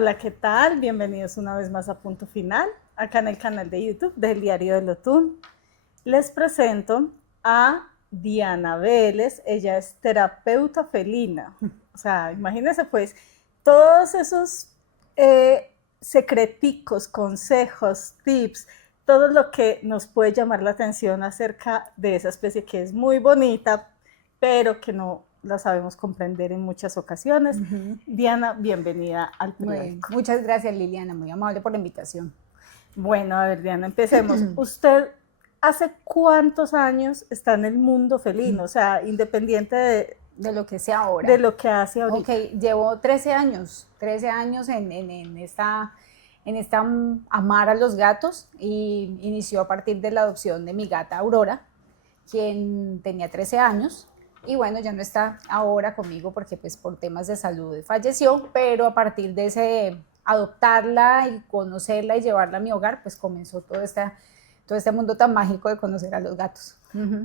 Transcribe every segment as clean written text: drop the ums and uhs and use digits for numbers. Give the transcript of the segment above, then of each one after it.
Hola, ¿qué tal? Bienvenidos una vez más a Punto Final, acá en el canal de YouTube del Diario de Lotún. Les presento a Diana Vélez, ella es terapeuta felina. O sea, imagínense pues todos esos secreticos, consejos, tips, todo lo que nos puede llamar la atención acerca de esa especie que es muy bonita, pero que no la sabemos comprender en muchas ocasiones. Diana, bienvenida al periódico. Muchas gracias, Liliana, muy amable por la invitación. Bueno, a ver, Diana, empecemos. ¿Usted hace cuántos años está en el mundo felino? O sea, independiente de lo que sea ahora. De lo que hace ahorita. Ok, llevo 13 años en esta amar a los gatos, y inició a partir de la adopción de mi gata Aurora, quien tenía 13 años. Y bueno, ya no está ahora conmigo porque pues por temas de salud falleció, pero a partir de ese adoptarla y conocerla y llevarla a mi hogar, pues comenzó todo este mundo tan mágico de conocer a los gatos.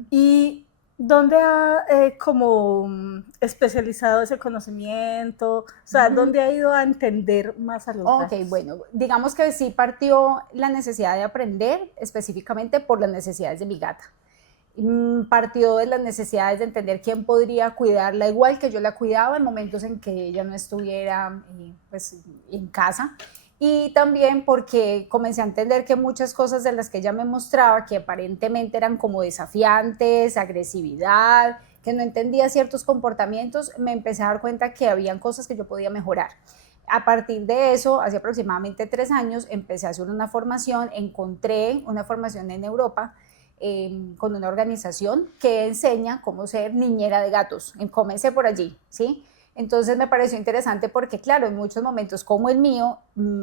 ¿Y dónde ha como especializado ese conocimiento? O sea, ¿dónde ha ido a entender más a los gatos? Ok, bueno, digamos que sí partió la necesidad de aprender específicamente por las necesidades de mi gata. Partió de las necesidades de entender quién podría cuidarla igual que yo la cuidaba en momentos en que ella no estuviera pues, en casa, y también porque comencé a entender que muchas cosas de las que ella me mostraba, que aparentemente eran como desafiantes, agresividad, que no entendía ciertos comportamientos, me empecé a dar cuenta que habían cosas que yo podía mejorar. A partir de eso, hace aproximadamente 3 años, empecé a hacer una formación, encontré una formación en Europa, con una organización que enseña cómo ser niñera de gatos. Comencé por allí, ¿sí? Entonces me pareció interesante porque, claro, en muchos momentos como el mío,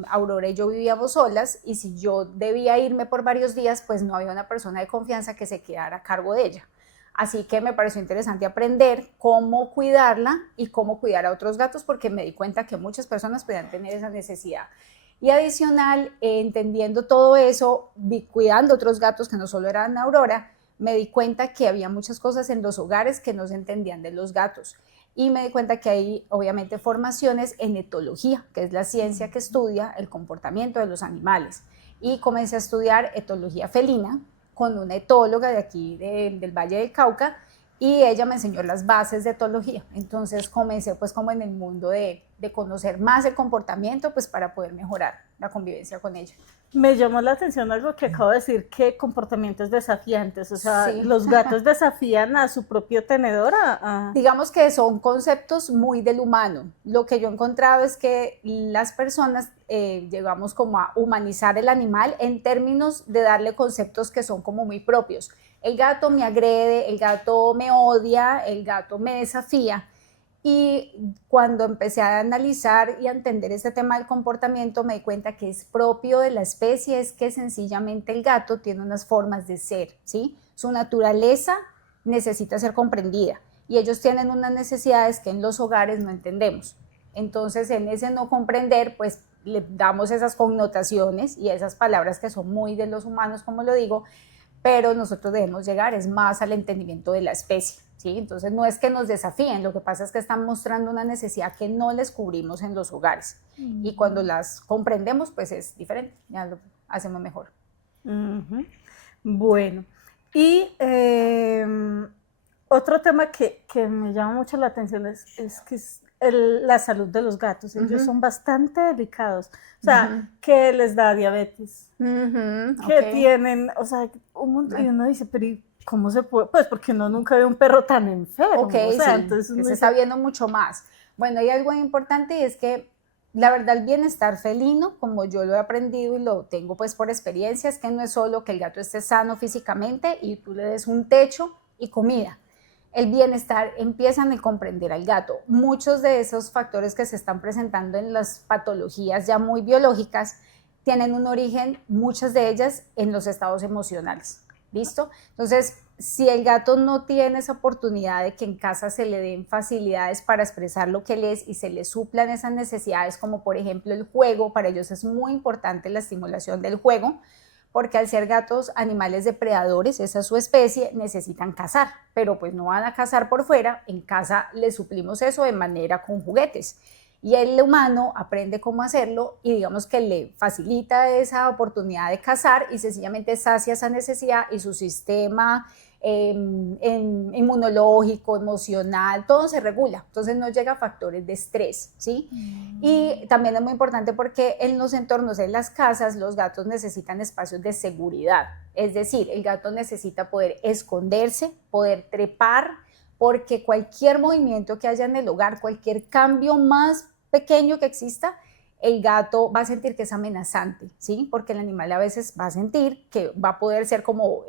Aurora y yo vivíamos solas, y si yo debía irme por varios días, pues no había una persona de confianza que se quedara a cargo de ella. Así que me pareció interesante aprender cómo cuidarla y cómo cuidar a otros gatos, porque me di cuenta que muchas personas podían tener esa necesidad. Y adicional, entendiendo todo eso, cuidando otros gatos que no solo eran Aurora, me di cuenta que había muchas cosas en los hogares que no se entendían de los gatos. Y me di cuenta que hay obviamente formaciones en etología, que es la ciencia que estudia el comportamiento de los animales. Y comencé a estudiar etología felina con una etóloga de aquí del Valle del Cauca, y ella me enseñó las bases de etología. Entonces comencé pues como en el mundo de conocer más el comportamiento, pues para poder mejorar la convivencia con ella. Me llamó la atención algo que acabo de decir, que comportamientos desafiantes, o sea, sí. Los gatos desafían a su propio tenedor. Digamos que son conceptos muy del humano. Lo que yo he encontrado es que las personas llegamos como a humanizar el animal en términos de darle conceptos que son como muy propios. El gato me agrede, el gato me odia, el gato me desafía. Y cuando empecé a analizar y a entender este tema del comportamiento, me di cuenta que es propio de la especie, es que sencillamente el gato tiene unas formas de ser, ¿sí? Su naturaleza necesita ser comprendida, y ellos tienen unas necesidades que en los hogares no entendemos. Entonces, en ese no comprender, pues le damos esas connotaciones y esas palabras que son muy de los humanos, como lo digo, pero nosotros debemos llegar es más al entendimiento de la especie, ¿sí? Entonces no es que nos desafíen, lo que pasa es que están mostrando una necesidad que no les cubrimos en los hogares, y cuando las comprendemos pues es diferente, ya lo hacemos mejor. Bueno, y otro tema que me llama mucho la atención es que la salud de los gatos. Ellos son bastante delicados, o sea, que les da diabetes, que tienen, o sea, un montón, y uno dice, pero ¿cómo se puede? Pues porque uno nunca ve un perro tan enfermo, o sea, sí, entonces que se está viendo mucho más. Bueno, hay algo importante, y es que la verdad el bienestar felino, como yo lo he aprendido y lo tengo pues por experiencia, es que no es solo que el gato esté sano físicamente y tú le des un techo y comida. El bienestar empieza en el comprender al gato. Muchos de esos factores que se están presentando en las patologías ya muy biológicas tienen un origen, muchas de ellas, en los estados emocionales. ¿Listo? Entonces, si el gato no tiene esa oportunidad de que en casa se le den facilidades para expresar lo que él es y se le suplan esas necesidades, como por ejemplo el juego, para ellos es muy importante la estimulación del juego, porque al ser gatos animales depredadores, esa es su especie, necesitan cazar, pero pues no van a cazar por fuera, en casa les suplimos eso de manera con juguetes. Y el humano aprende cómo hacerlo y digamos que le facilita esa oportunidad de cazar y sencillamente sacia esa necesidad y su sistema inmunológico, emocional, todo se regula. Entonces no llega a factores de estrés, ¿sí? Y también es muy importante porque en los entornos, en las casas, los gatos necesitan espacios de seguridad. Es decir, el gato necesita poder esconderse, poder trepar, porque cualquier movimiento que haya en el hogar, cualquier cambio más pequeño que exista, el gato va a sentir que es amenazante, ¿sí? Porque el animal a veces va a sentir que va a poder ser como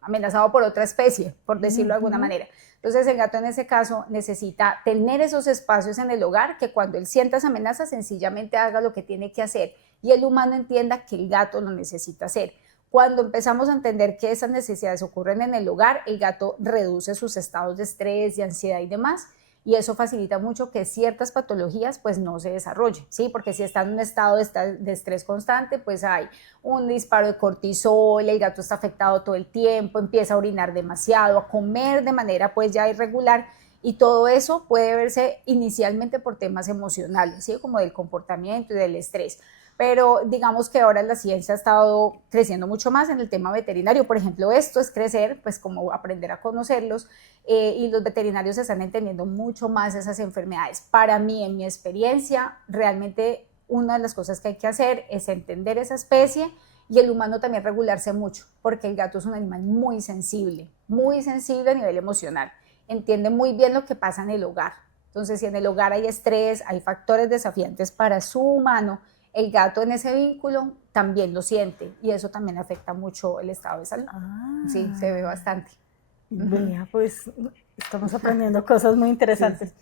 amenazado por otra especie, por decirlo de alguna manera. Entonces el gato en ese caso necesita tener esos espacios en el hogar que cuando él sienta esa amenaza sencillamente haga lo que tiene que hacer y el humano entienda que el gato lo necesita hacer. Cuando empezamos a entender que esas necesidades ocurren en el hogar, el gato reduce sus estados de estrés, de ansiedad y demás, y eso facilita mucho que ciertas patologías pues no se desarrollen, ¿sí? Porque si está en un estado de estrés constante, pues hay un disparo de cortisol, el gato está afectado todo el tiempo, empieza a orinar demasiado, a comer de manera pues ya irregular, y todo eso puede verse inicialmente por temas emocionales, ¿sí? Como del comportamiento y del estrés. Pero digamos que ahora la ciencia ha estado creciendo mucho más en el tema veterinario. Por ejemplo, esto es crecer, pues como aprender a conocerlos y los veterinarios están entendiendo mucho más esas enfermedades. Para mí, en mi experiencia, realmente una de las cosas que hay que hacer es entender esa especie y el humano también regularse mucho, porque el gato es un animal muy sensible a nivel emocional. Entiende muy bien lo que pasa en el hogar. Entonces, si en el hogar hay estrés, hay factores desafiantes para su humano, el gato en ese vínculo también lo siente y eso también afecta mucho el estado de salud. Sí, se ve bastante. Vea, pues estamos aprendiendo cosas muy interesantes.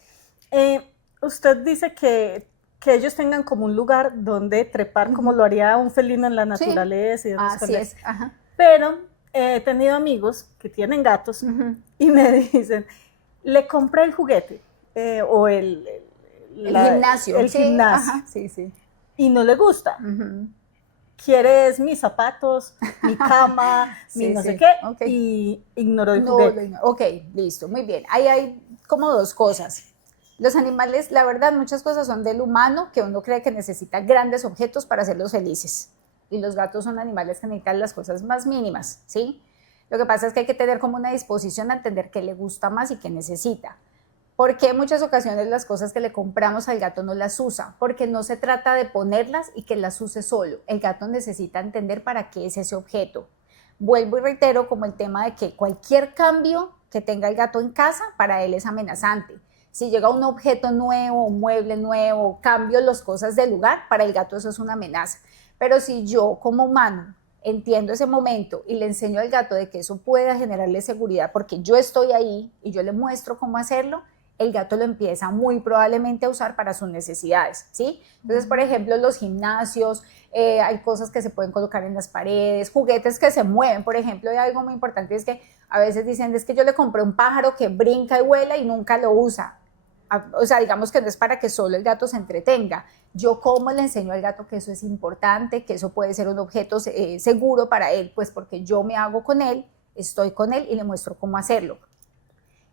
Usted dice que ellos tengan como un lugar donde trepar, como lo haría un felino en la naturaleza. Sí, y así es. Ajá. Pero he tenido amigos que tienen gatos y me dicen, le compré el juguete o el gimnasio. El gimnasio. Ajá, sí. Y no le gusta. Quieres mis zapatos, mi cama, mi no sé qué, y ignoró el juguete. Ok, listo, muy bien. Ahí hay como dos cosas. Los animales, la verdad, muchas cosas son del humano, que uno cree que necesita grandes objetos para hacerlos felices. Y los gatos son animales que necesitan las cosas más mínimas, ¿sí? Lo que pasa es que hay que tener como una disposición a entender qué le gusta más y qué necesita. Porque en muchas ocasiones las cosas que le compramos al gato no las usa, porque no se trata de ponerlas y que las use solo. El gato necesita entender para qué es ese objeto. Vuelvo y reitero como el tema de que cualquier cambio que tenga el gato en casa, para él es amenazante. Si llega un objeto nuevo, un mueble nuevo, cambio las cosas del lugar, para el gato eso es una amenaza. Pero si yo como humano entiendo ese momento y le enseño al gato de que eso pueda generarle seguridad porque yo estoy ahí y yo le muestro cómo hacerlo, el gato lo empieza muy probablemente a usar para sus necesidades, ¿sí? Entonces, por ejemplo, los gimnasios, hay cosas que se pueden colocar en las paredes, juguetes que se mueven, por ejemplo, y algo muy importante es que a veces dicen, es que yo le compré un pájaro que brinca y vuela y nunca lo usa. O sea, digamos que no es para que solo el gato se entretenga. Yo cómo le enseño al gato que eso es importante, que eso puede ser un objeto seguro para él, pues porque yo me hago con él, estoy con él y le muestro cómo hacerlo.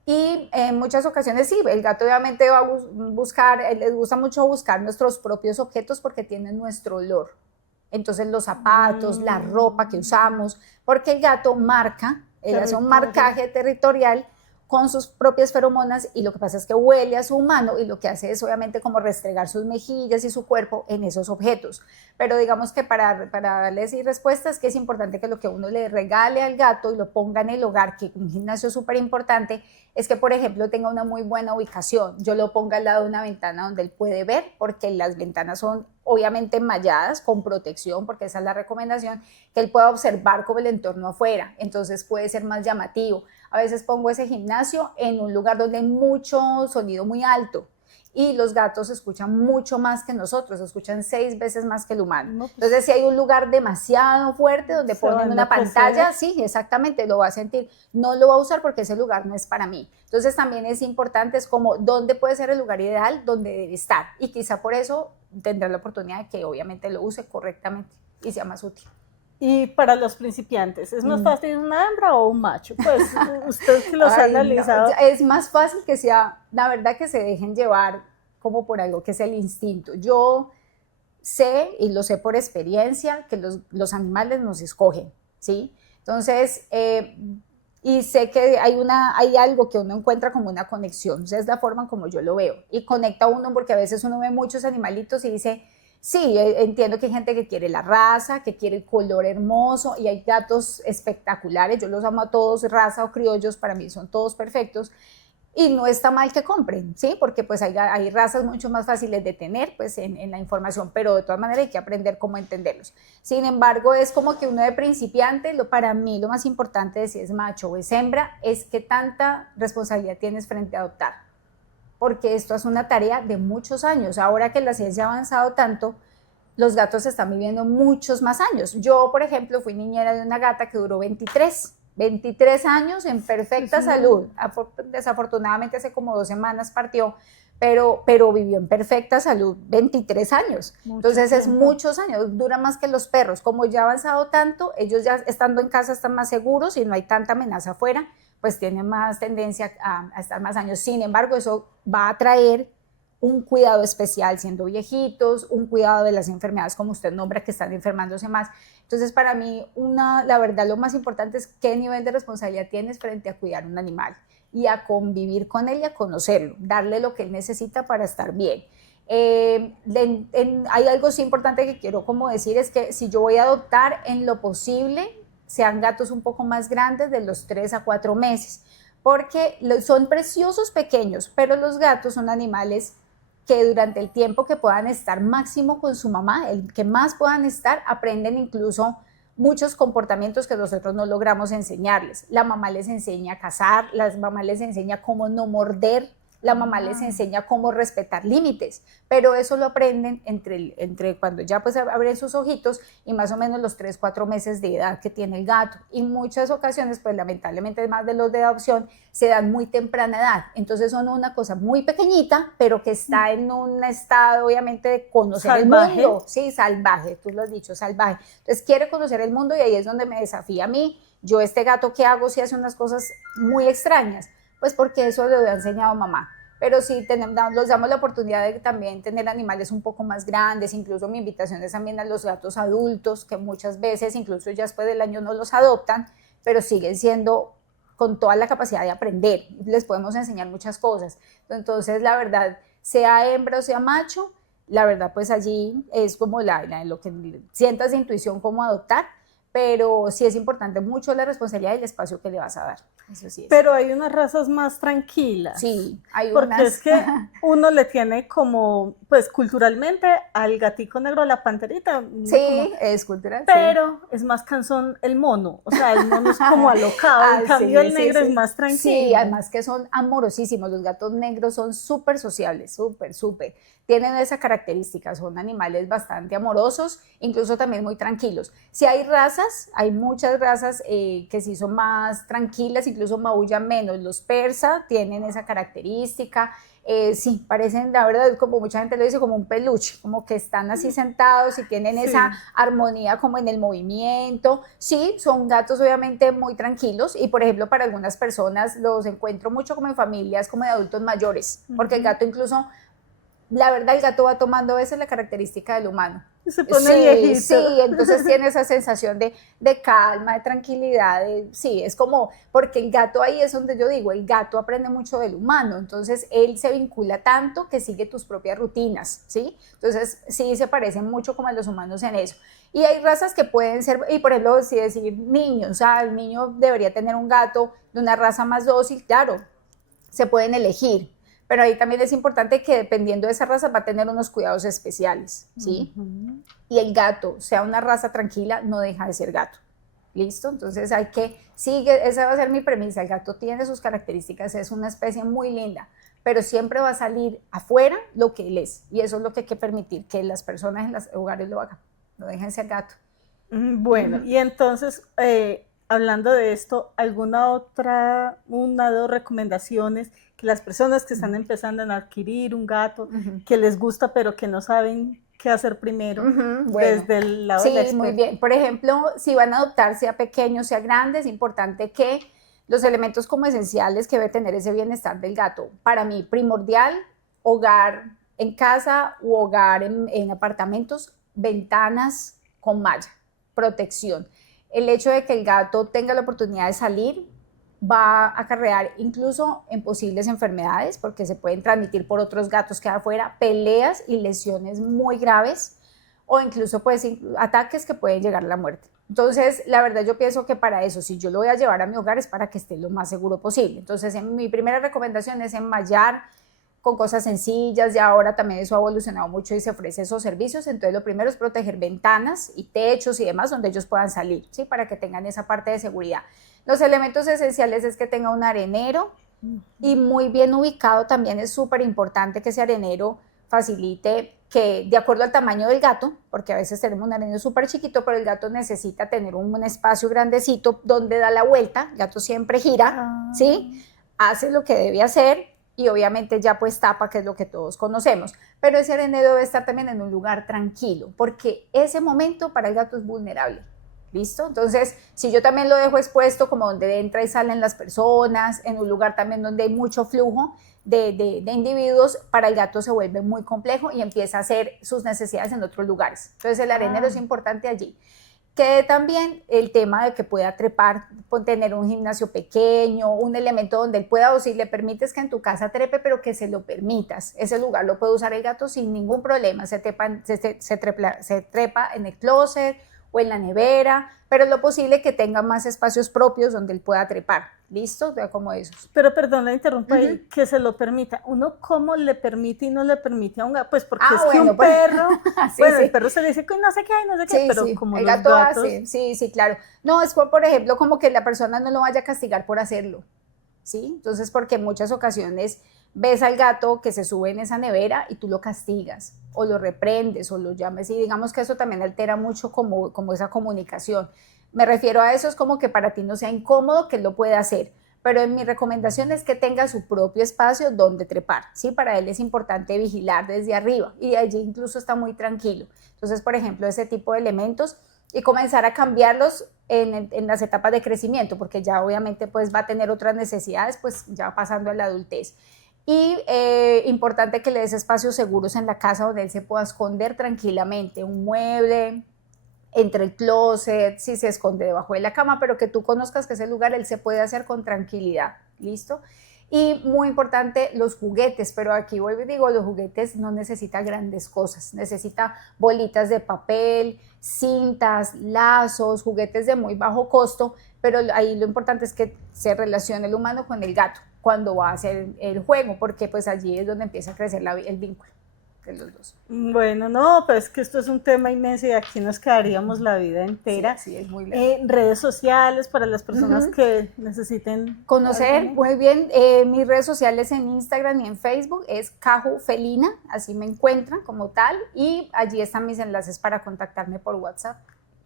Y en muchas ocasiones sí, el gato obviamente va a buscar, les gusta mucho buscar nuestros propios objetos porque tienen nuestro olor. Entonces los zapatos, la ropa que usamos, porque el gato marca, él hace un marcaje territorial con sus propias feromonas y lo que pasa es que huele a su humano y lo que hace es obviamente como restregar sus mejillas y su cuerpo en esos objetos. Pero digamos que para darles respuestas, que es importante que lo que uno le regale al gato y lo ponga en el hogar, que un gimnasio es súper importante, es que por ejemplo tenga una muy buena ubicación. Yo lo ponga al lado de una ventana donde él puede ver, porque las ventanas son obviamente malladas con protección, porque esa es la recomendación, que él pueda observar como el entorno afuera, entonces puede ser más llamativo. A veces pongo ese gimnasio en un lugar donde hay mucho sonido muy alto y los gatos escuchan mucho más que nosotros, escuchan 6 veces más que el humano. Entonces, si hay un lugar demasiado fuerte donde ponen una pantalla, sí, exactamente, lo va a sentir. No lo va a usar porque ese lugar no es para mí. Entonces, también es importante, es como dónde puede ser el lugar ideal donde debe estar. Y quizá por eso tendrá la oportunidad de que obviamente lo use correctamente y sea más útil. Y para los principiantes, ¿es más fácil una hembra o un macho? Pues usted que los ha analizado. No, es más fácil que sea, la verdad, que se dejen llevar como por algo que es el instinto. Yo sé, y lo sé por experiencia, que los animales nos escogen, ¿sí? Entonces, y sé que hay algo que uno encuentra como una conexión, o sea, es la forma como yo lo veo, y conecta a uno porque a veces uno ve muchos animalitos y dice, sí, entiendo que hay gente que quiere la raza, que quiere el color hermoso, y hay gatos espectaculares, yo los amo a todos, raza o criollos, para mí son todos perfectos, y no está mal que compren, ¿sí? Porque pues hay razas mucho más fáciles de tener pues en la información, pero de todas maneras hay que aprender cómo entenderlos. Sin embargo, es como que uno de principiante, para mí lo más importante de si es macho o es hembra, es qué tanta responsabilidad tienes frente a adoptar. Porque esto es una tarea de muchos años. Ahora que la ciencia ha avanzado tanto, los gatos están viviendo muchos más años. Yo, por ejemplo, fui niñera de una gata que duró 23 años en perfecta salud. Desafortunadamente hace como 2 semanas partió, pero vivió en perfecta salud 23 años. Entonces es muchos años, dura más que los perros. Como ya ha avanzado tanto, ellos ya estando en casa están más seguros y no hay tanta amenaza afuera, pues tienen más tendencia a estar más años. Sin embargo, eso va a traer un cuidado especial siendo viejitos, un cuidado de las enfermedades como usted nombra que están enfermándose más. Entonces para mí la verdad lo más importante es qué nivel de responsabilidad tienes frente a cuidar un animal y a convivir con él y a conocerlo, darle lo que él necesita para estar bien. Hay algo sí importante que quiero como decir, es que si yo voy a adoptar, en lo posible sean gatos un poco más grandes, de los 3 a 4 meses, porque son preciosos pequeños, pero los gatos son animales que durante el tiempo que puedan estar máximo con su mamá, el que más puedan estar, aprenden incluso muchos comportamientos que nosotros no logramos enseñarles. La mamá les enseña a cazar, la mamá les enseña cómo no morder, la mamá les enseña cómo respetar límites, pero eso lo aprenden entre cuando ya pues abren sus ojitos y más o menos los 3, 4 meses de edad que tiene el gato. Y en muchas ocasiones, pues lamentablemente más de los de adopción, se dan muy temprana edad. Entonces son una cosa muy pequeñita, pero que está en un estado obviamente de conocer salvaje. El mundo. Sí, salvaje, tú lo has dicho, salvaje. Entonces quiere conocer el mundo y ahí es donde me desafía a mí. Yo este gato, ¿qué hago si hace unas cosas muy extrañas? Pues porque eso lo ha enseñado mamá. Pero sí los damos la oportunidad de también tener animales un poco más grandes, incluso mi invitación es también a los gatos adultos, que muchas veces, incluso ya después del año no los adoptan, pero siguen siendo con toda la capacidad de aprender, les podemos enseñar muchas cosas. Entonces, la verdad, sea hembra o sea macho, la verdad, pues allí es como lo que sientas de intuición como adoptar, pero sí es importante mucho la responsabilidad y el espacio que le vas a dar. Eso sí es. Pero hay unas razas más tranquilas. Sí, hay porque unas. Es que uno le tiene como, pues culturalmente, al gatico negro, a la panterita. Sí, es cultural. Pero sí, es más cansón el mono. O sea, el mono es como alocado. En cambio, el negro es más tranquilo. Sí, además que son amorosísimos. Los gatos negros son súper sociables, súper. Tienen esa característica, son animales bastante amorosos, incluso también muy tranquilos. Si hay razas, hay muchas razas que sí son más tranquilas, incluso maullan menos. Los persa tienen esa característica. Sí, parecen, la verdad, como mucha gente lo dice, como un peluche, como que están así sentados y tienen esa armonía como en el movimiento. Sí, son gatos obviamente muy tranquilos y, por ejemplo, para algunas personas los encuentro mucho como en familias como de adultos mayores, porque el gato incluso, la verdad, el gato va tomando a veces la característica del humano. Se pone viejito. Sí, entonces tiene esa sensación de calma, de tranquilidad, sí, es como, porque el gato ahí es donde yo digo, el gato aprende mucho del humano, entonces él se vincula tanto que sigue tus propias rutinas, ¿sí? Entonces sí se parecen mucho como a los humanos en eso. Y hay razas que pueden ser, y por ejemplo, si decir niños, o sea, el niño debería tener un gato de una raza más dócil, claro, se pueden elegir. Pero ahí también es importante que dependiendo de esa raza va a tener unos cuidados especiales, ¿sí? Y el gato, sea una raza tranquila, no deja de ser gato, ¿listo? Entonces esa va a ser mi premisa, el gato tiene sus características, es una especie muy linda, pero siempre va a salir afuera lo que él es, y eso es lo que hay que permitir, que las personas en los hogares lo hagan, no dejen ser gato. Bueno, y entonces, hablando de esto, ¿alguna otra, 1 o 2 recomendaciones que las personas que están empezando a adquirir un gato, que les gusta pero que no saben qué hacer primero, bueno, desde el lado de la experta? Sí, muy bien. Por ejemplo, si van a adoptar, sea pequeño, sea grande, es importante que los elementos como esenciales que debe tener ese bienestar del gato, para mí primordial, hogar en casa u hogar, en apartamentos, ventanas con malla, protección. El hecho de que el gato tenga la oportunidad de salir va a acarrear incluso en posibles enfermedades, porque se pueden transmitir por otros gatos que hay afuera, peleas y lesiones muy graves, o incluso pues ataques que pueden llegar a la muerte. Entonces, la verdad yo pienso que para eso, si yo lo voy a llevar a mi hogar, es para que esté lo más seguro posible. Entonces, mi primera recomendación es enmallar con cosas sencillas. Ya ahora también eso ha evolucionado mucho y se ofrece esos servicios. Entonces, lo primero es proteger ventanas y techos y demás donde ellos puedan salir, ¿sí? Para que tengan esa parte de seguridad. Los elementos esenciales es que tenga un arenero y muy bien ubicado. También es súper importante que ese arenero facilite que, de acuerdo al tamaño del gato, porque a veces tenemos un arenero súper chiquito, pero el gato necesita tener un espacio grandecito donde da la vuelta. El gato siempre gira, ¿sí? Hace lo que debe hacer y obviamente ya pues tapa, que es lo que todos conocemos. Pero ese arenero debe estar también en un lugar tranquilo, porque ese momento para el gato es vulnerable. ¿Listo? Entonces, si yo también lo dejo expuesto como donde entra y salen las personas, en un lugar también donde hay mucho flujo de individuos, para el gato se vuelve muy complejo y empieza a hacer sus necesidades en otros lugares. Entonces, el arenero es importante allí. Que también el tema de que pueda trepar, tener un gimnasio pequeño, un elemento donde él pueda, o si le permites que en tu casa trepe, pero que se lo permitas. Ese lugar lo puede usar el gato sin ningún problema. Se trepa en el closet o en la nevera, pero es lo posible que tenga más espacios propios donde él pueda trepar. ¿Listo? Vea como esos. Pero perdón, la interrumpo ahí, que se lo permita. ¿Uno cómo le permite y no le permite a un gato? Pues porque es que bueno, un perro, sí, bueno, sí. El perro se le dice que no sé qué, no sé qué, Sí, pero sí, como el los gato gatos... hace, sí, claro. No, es por ejemplo, como que la persona no lo vaya a castigar por hacerlo, ¿sí? Entonces, porque en muchas ocasiones ves al gato que se sube en esa nevera y tú lo castigas, o lo reprendes, o lo llames, y digamos que eso también altera mucho como esa comunicación. Me refiero a eso, es como que para ti no sea incómodo que él lo pueda hacer, pero en mi recomendación es que tenga su propio espacio donde trepar, ¿sí? Para él es importante vigilar desde arriba, y allí incluso está muy tranquilo. Entonces, por ejemplo, ese tipo de elementos, y comenzar a cambiarlos en las etapas de crecimiento, porque ya obviamente pues va a tener otras necesidades, pues ya pasando a la adultez. Y importante que le des espacios seguros en la casa donde él se pueda esconder tranquilamente, un mueble, entre el closet, si se esconde debajo de la cama, pero que tú conozcas que ese lugar él se puede hacer con tranquilidad, ¿listo? Y muy importante, los juguetes, pero aquí vuelvo y digo, los juguetes no necesitan grandes cosas, necesita bolitas de papel, cintas, lazos, juguetes de muy bajo costo, pero ahí lo importante es que se relacione el humano con el gato cuando va a hacer el juego, porque pues allí es donde empieza a crecer el vínculo de los dos. Bueno, no, pero es que esto es un tema inmenso y aquí nos quedaríamos la vida entera. Sí, es muy largo. Redes sociales para las personas que necesiten conocer, muy bien, mis redes sociales en Instagram y en Facebook es Caju Felina, así me encuentran como tal, y allí están mis enlaces para contactarme por WhatsApp.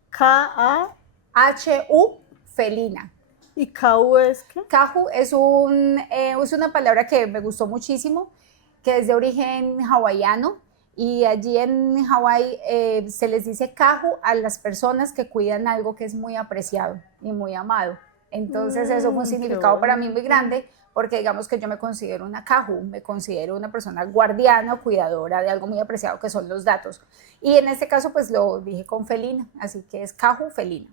K-A-H-U Felina. ¿Y Caju es qué? Caju es una palabra que me gustó muchísimo, que es de origen hawaiano, y allí en Hawái se les dice caju a las personas que cuidan algo que es muy apreciado y muy amado. Entonces eso fue un significado para mí muy grande, porque digamos que yo me considero una caju, me considero una persona guardiana o cuidadora de algo muy apreciado que son los gatos. Y en este caso pues lo dije con felina, así que es Caju Felina.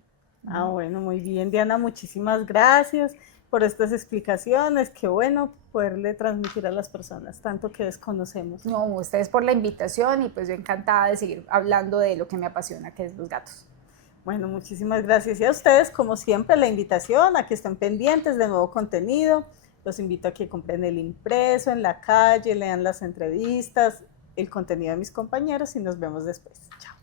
Ah, bueno, muy bien, Diana, muchísimas gracias por estas explicaciones. Qué bueno poderle transmitir a las personas tanto que desconocemos. No, ustedes por la invitación y pues yo encantada de seguir hablando de lo que me apasiona, que es los gatos. Bueno, muchísimas gracias. Y a ustedes, como siempre, la invitación a que estén pendientes de nuevo contenido. Los invito a que compren el impreso en la calle, lean las entrevistas, el contenido de mis compañeros y nos vemos después. Chao.